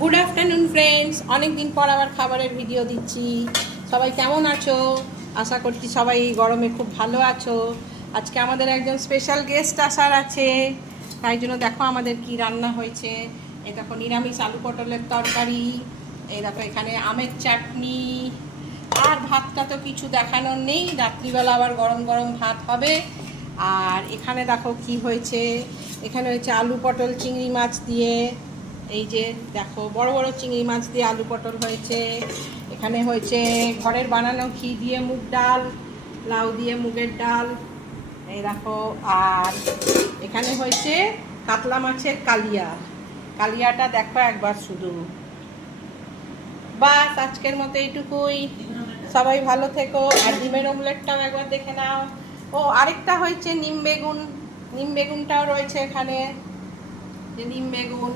Good afternoon friends, অনেক দিন পর আবার খাবারের ভিডিও দিচ্ছি। সবাই কেমন আছো? আশা করছি সবাই গরমে খুব ভালো আছো। আজকে আমাদের একজন স্পেশাল গেস্ট আসার আছে, তাই জন্য দেখো আমাদের কি রান্না হয়েছে। এই দেখো নিরামিষ আলু পটলের তরকারি, এই দেখো এখানে আমের চাটনি, আর ভাতটা তো কিছু দেখানোর নেই, রাত্রিবেলা আবার গরম গরম ভাত হবে। আর এখানে দেখো কি হয়েছে, এখানে হয়েছে আলু পটল চিংড়ি মাছ দিয়ে, এই যে দেখো বড় বড় চিংড়ি মাছ দিয়ে আলু পটল হয়েছে। এখানে হয়েছে ঘরের বানানো ঘি দিয়ে মুগ ডাল, লাউ দিয়ে মুগের ডাল, এই দেখো। আর এখানে হয়েছে কাতলা মাছের কালিয়া, কালিয়াটা দেখো একবার শুধু। বাস আজকের মতো এইটুকুই, সবাই ভালো থেকো। আর ডিমের অমলেটটাও একবার দেখে নাও। ও আরেকটা হয়েছে নিম বেগুন, নিম বেগুনটাও রয়েছে এখানে, যে নিম বেগুন।